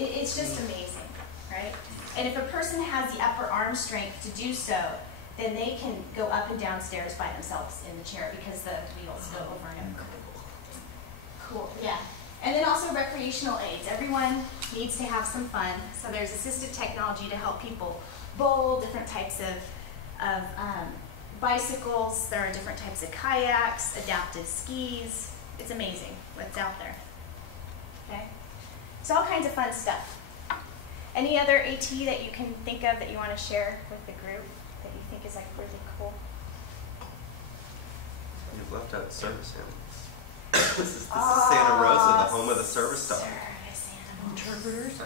It's just amazing, right? And if a person has the upper arm strength to do so, then they can go up and down stairs by themselves in the chair because the wheels go over and over. Cool, yeah. And then also recreational aids. Everyone needs to have some fun. So there's assistive technology to help people bowl, different types of bicycles. There are different types of kayaks, adaptive skis. It's amazing what's out there. Okay? So all kinds of fun stuff. Any other AT that you can think of that you want to share with the group that you think is like really cool? You've left out service animals. This is Santa Rosa, the home of the service dog. Service animals. Interpreters?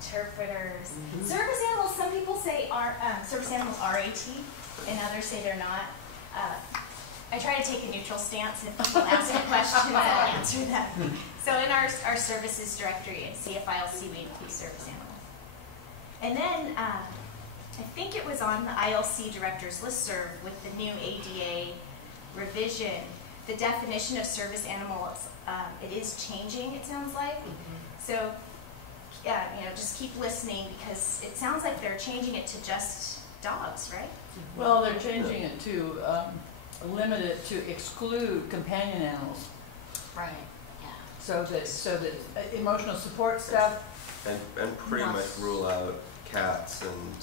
Interpreters. Service animals, some people say are, service animals are AT, and others say they're not. I try to take a neutral stance. If people ask me questions, I'll answer them. So in our services directory in CFILC, we include service animals. And then I think it was on the ILC director's listserv with the new ADA revision. The definition of service animals, it is changing, it sounds like. So, yeah, just keep listening because it sounds like they're changing it to just dogs, right? Well, they're changing it to limit it to exclude companion animals. Right. Yeah. So that emotional support stuff. And pretty much rule out cats and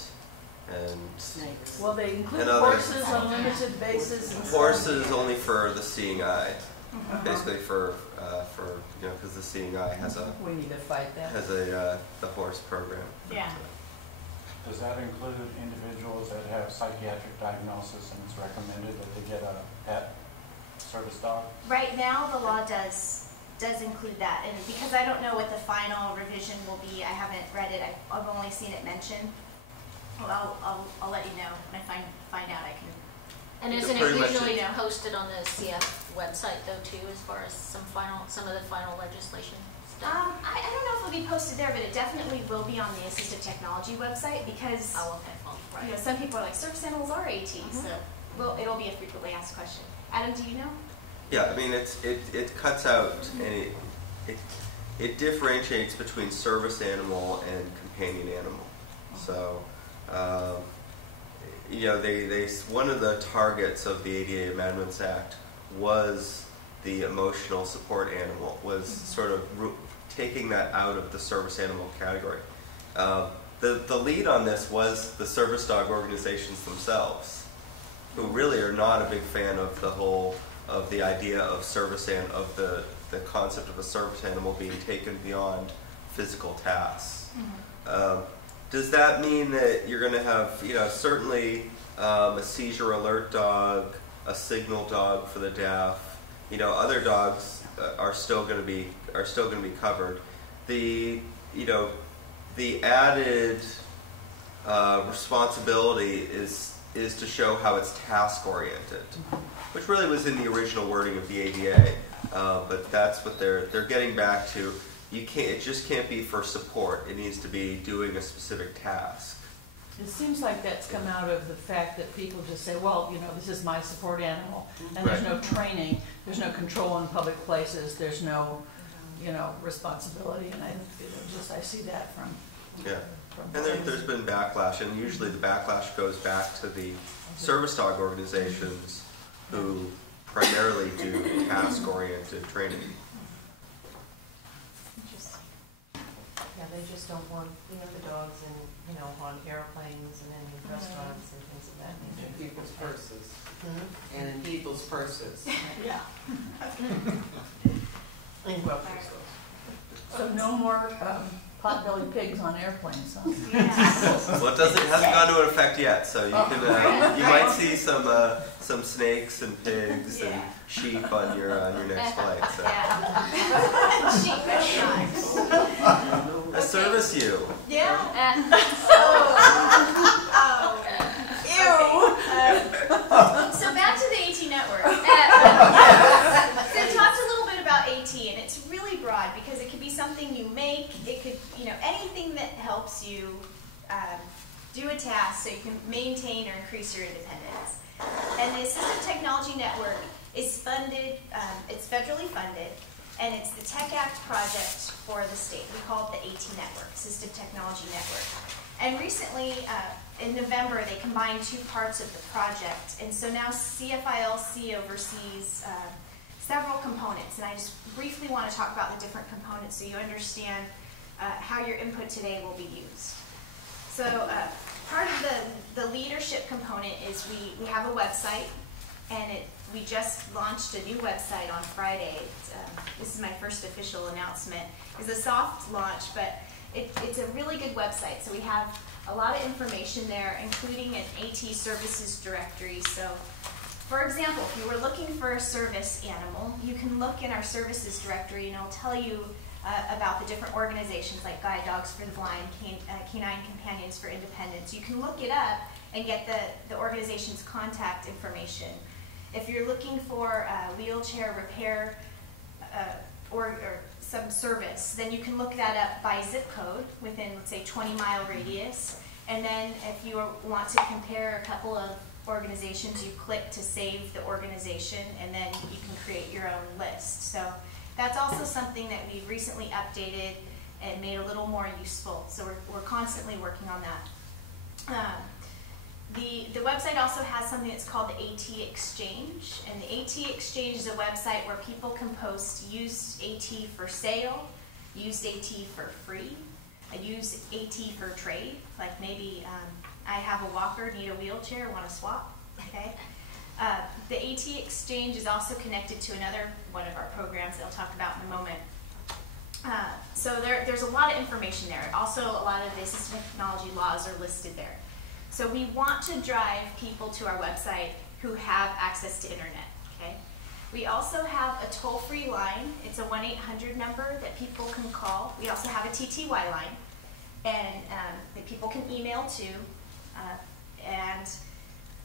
Snakes. Well, they include and horses on limited basis. And horses only for the seeing eye. Basically for because the seeing eye has we need to fight that. The horse program. Yeah. Does that include individuals that have psychiatric diagnosis and it's recommended that they get a pet service dog? Right now, the law does include that, and because I don't know what the final revision will be, I haven't read it. I've only seen it mentioned. Well, I'll let you know when I find out. I can. And isn't it usually posted on the CF website though too, as far as some of the final legislation stuff? I don't know if it'll be posted there, but it definitely will be on the assistive technology website because Right. some people are like service animals are AT, so it'll be a frequently asked question. Adam, do you know? Yeah, I mean it cuts out and it differentiates between service animal and companion animal. So. They one of the targets of the ADA Amendments Act was the emotional support animal, was sort of taking that out of the service animal category. The lead on this was the service dog organizations themselves, who really are not a big fan of the idea of the concept of a service animal being taken beyond physical tasks. Does that mean that you're going to have, certainly a seizure alert dog, a signal dog for the deaf, other dogs are still going to be covered. The added responsibility is to show how it's task oriented, which really was in the original wording of the ADA, but that's what they're getting back to. It just can't be for support. It needs to be doing a specific task. It seems like that's come out of the fact that people just say, well, this is my support animal, and there's no training, there's no control in public places, there's no, responsibility, and I see that from. Yeah, and there's been backlash, and usually the backlash goes back to the service dog organizations who primarily do task-oriented training. Yeah, they just don't want the dogs on airplanes and in restaurants and things of that nature. In people's purses. And in people's purses. Yeah. So no more pot-bellied pigs on airplanes, huh? Yeah. Well, it hasn't gone into effect yet, so you can you might see some snakes and pigs and sheep on your next flight. So. Yeah. Sheep restaurants. I service you. Yeah. Ew. So back to the AT network. So we talked a little bit about AT, and it's really broad because it could be something you make. It could, anything that helps you do a task so you can maintain or increase your independence. And the Assistive Technology Network is funded. It's federally funded, and it's the Tech Act project for the state. We call it the AT Network, Assistive Technology Network. And recently, in November, they combined two parts of the project, and so now CFILC oversees several components, and I just briefly want to talk about the different components so you understand how your input today will be used. So part of the leadership component is we have a website, and we just launched a new website on Friday. This is my first official announcement. It's a soft launch, but it's a really good website. So we have a lot of information there, including an AT services directory. So for example, if you were looking for a service animal, you can look in our services directory and it'll tell you about the different organizations like Guide Dogs for the Blind, Canine Companions for Independence. You can look it up and get the organization's contact information. If you're looking for wheelchair repair or some service, then you can look that up by zip code within, let's say, 20-mile radius. And then if you want to compare a couple of organizations, you click to save the organization, and then you can create your own list. So that's also something that we've recently updated and made a little more useful. So we're constantly working on that. The website also has something that's called the AT Exchange, and the AT Exchange is a website where people can post used AT for sale, used AT for free, used AT for trade, like maybe I have a walker, need a wheelchair, want to swap, okay? The AT Exchange is also connected to another one of our programs that I'll talk about in a moment. So there's a lot of information there. Also, a lot of the assistive technology laws are listed there. So we want to drive people to our website who have access to internet, okay? We also have a toll-free line. It's a 1-800 number that people can call. We also have a TTY line, and that people can email to, and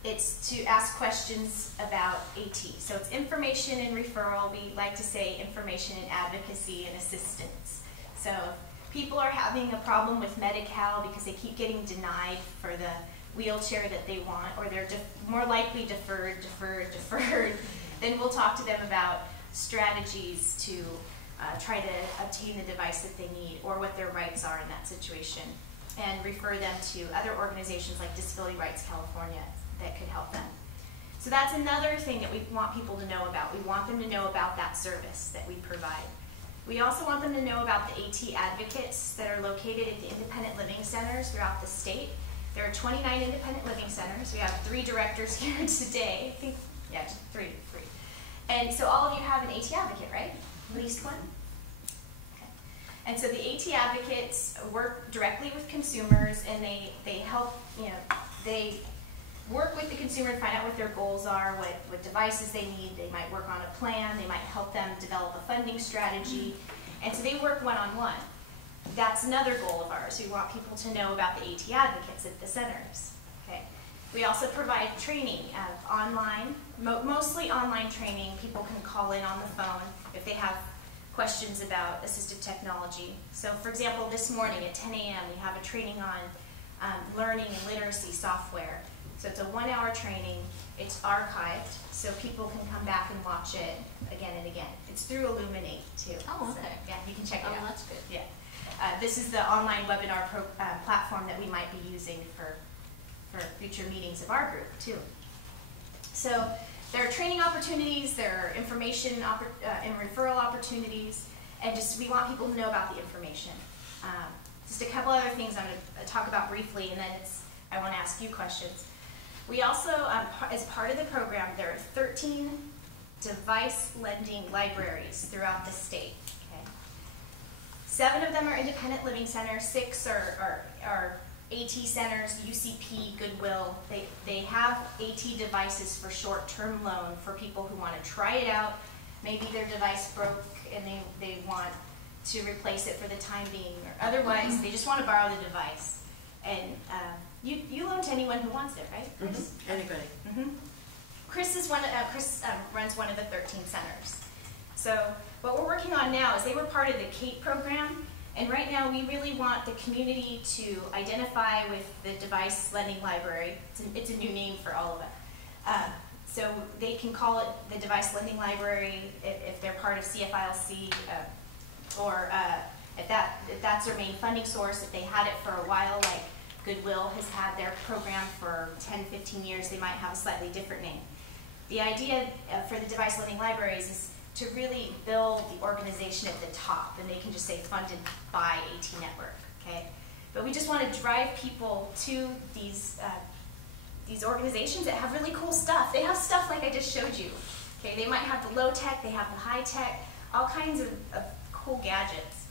it's to ask questions about AT. So it's information and referral. We like to say information and advocacy and assistance. So if people are having a problem with Medi-Cal because they keep getting denied for the wheelchair that they want, or they're more likely deferred, then we'll talk to them about strategies to try to obtain the device that they need, or what their rights are in that situation, and refer them to other organizations like Disability Rights California that could help them. So that's another thing that we want people to know about. We want them to know about that service that we provide. We also want them to know about the AT advocates that are located at the independent living centers throughout the state. There are 29 independent living centers. We have 3 directors here today. I think, yeah, just three. And so all of you have an AT advocate, right? At least one? Okay. And so the AT advocates work directly with consumers, and they help, they work with the consumer to find out what their goals are, what devices they need. They might work on a plan. They might help them develop a funding strategy. And so they work one-on-one. That's another goal of ours. We want people to know about the AT advocates at the centers. Okay. We also provide training online, mostly online training. People can call in on the phone if they have questions about assistive technology. So for example, this morning at 10 a.m. we have a training on learning and literacy software. So it's a 1-hour training. It's archived, so people can come back and watch it again and again. It's through Illuminate too. Oh, okay. So, yeah, you can check it out. Oh, that's good. Yeah. This is the online webinar platform that we might be using for future meetings of our group too. So there are training opportunities, there are information and referral opportunities, and just we want people to know about the information. Just a couple other things I'm going to talk about briefly, and then I want to ask you questions. We also, as part of the program, there are 13 device lending libraries throughout the state. 7 of them are independent living centers, 6 are AT centers, UCP, Goodwill. They have AT devices for short-term loan for people who want to try it out. Maybe their device broke and they want to replace it for the time being, or otherwise they just want to borrow the device. And you loan to anyone who wants it, right? Chris? Mm-hmm. Anybody. Mm-hmm. Chris runs one of the 13 centers. So what we're working on now is they were part of the CAPE program, and right now we really want the community to identify with the device lending library. It's a new name for all of it. So they can call it the Device Lending Library if they're part of CFILC, or if that's their main funding source. If they had it for a while, like Goodwill has had their program for 10, 15 years, they might have a slightly different name. The idea for the Device Lending Libraries is to really build the organization at the top, and they can just say funded by AT Network, okay? But we just want to drive people to these organizations that have really cool stuff. They have stuff like I just showed you, okay? They might have the low tech, they have the high tech, all kinds of cool gadgets.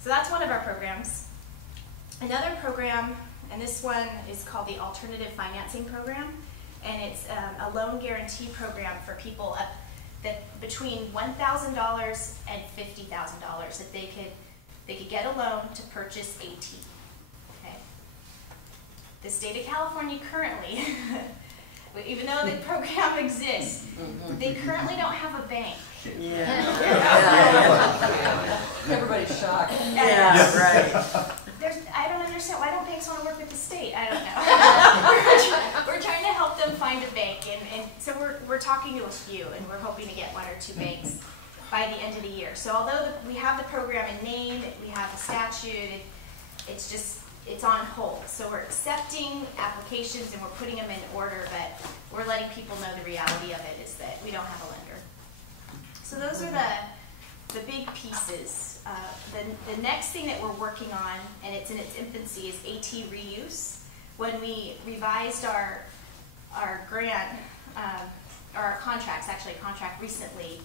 So that's one of our programs. Another program, and this one is called the Alternative Financing Program, and it's a loan guarantee program for people up that between $1,000 and $50,000 that they could get a loan to purchase AT. Okay. The state of California currently, even though the program exists, they currently don't have a bank. Yeah. Everybody's shocked. Yeah, right. I don't understand, why don't banks want to work with the state? I don't know. we're trying to help them find a bank, and so we're talking to a few, and we're hoping to get 1 or 2 banks by the end of the year. So although we have the program in name, we have the statute, it's on hold. So we're accepting applications and we're putting them in order, but we're letting people know the reality of it is that we don't have a lender. So those are the big pieces. The next thing that we're working on, and it's in its infancy, is AT reuse. When we revised our grant, our contracts, actually a contract recently,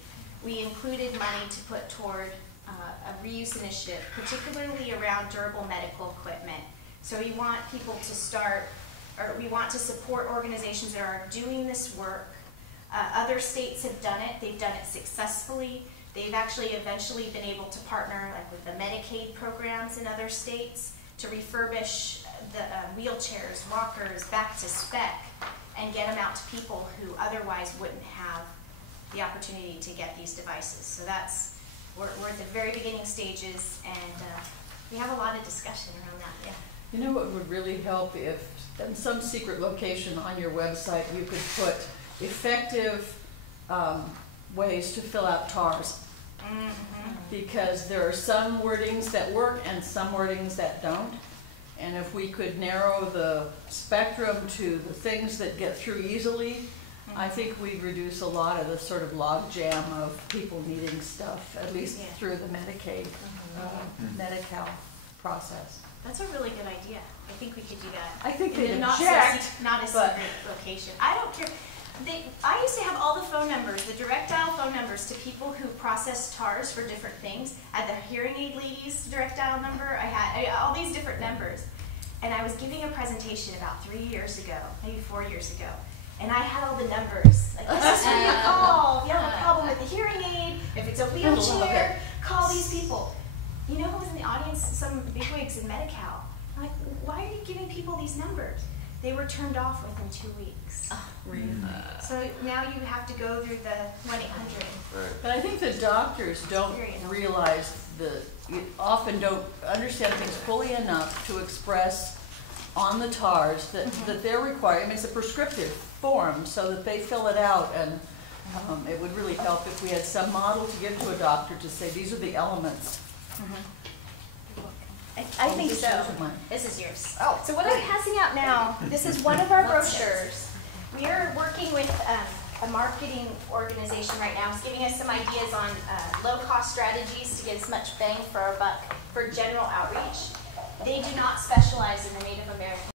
we included money to put toward a reuse initiative, particularly around durable medical equipment. So we want people to start, or we want to support organizations that are doing this work. Other states have done it. They've done it successfully. They've actually eventually been able to partner like with the Medicaid programs in other states to refurbish the wheelchairs, walkers back to spec and get them out to people who otherwise wouldn't have the opportunity to get these devices. So we're at the very beginning stages, and we have a lot of discussion around that. Yeah. You know what would really help if, in some secret location on your website, you could put effective ways to fill out TARs. Because there are some wordings that work and some wordings that don't. And if we could narrow the spectrum to the things that get through easily, I think we'd reduce a lot of the sort of log jam of people needing stuff, at least through the Medicaid, Medi-Cal process. That's a really good idea. I think we could do that. I think they'd not a secret location. I don't care. I used to have all the phone numbers, the direct dial phone numbers to people who process TARs for different things. I had the hearing aid ladies direct dial number. I had all these different numbers. And I was giving a presentation about 3 years ago, maybe 4 years ago. And I had all the numbers. Like, this is who you call. If you have a problem with the hearing aid, if it's a wheelchair, call these people. You know who was in the audience? Some bigwigs in Medi-Cal. I'm like, why are you giving people these numbers? They were turned off within 2 weeks. Really? So now you have to go through the 1-800. Right. But I think the doctors don't realize often don't understand things fully enough to express on the TARs that they're required. I mean, it's a prescriptive form so that they fill it out, and it would really help if we had some model to give to a doctor to say these are the elements. I think so. This is yours. Oh, so what I'm passing out now, this is one of our brochures. We are working with a marketing organization right now. It's giving us some ideas on low-cost strategies to get as much bang for our buck for general outreach. They do not specialize in the Native American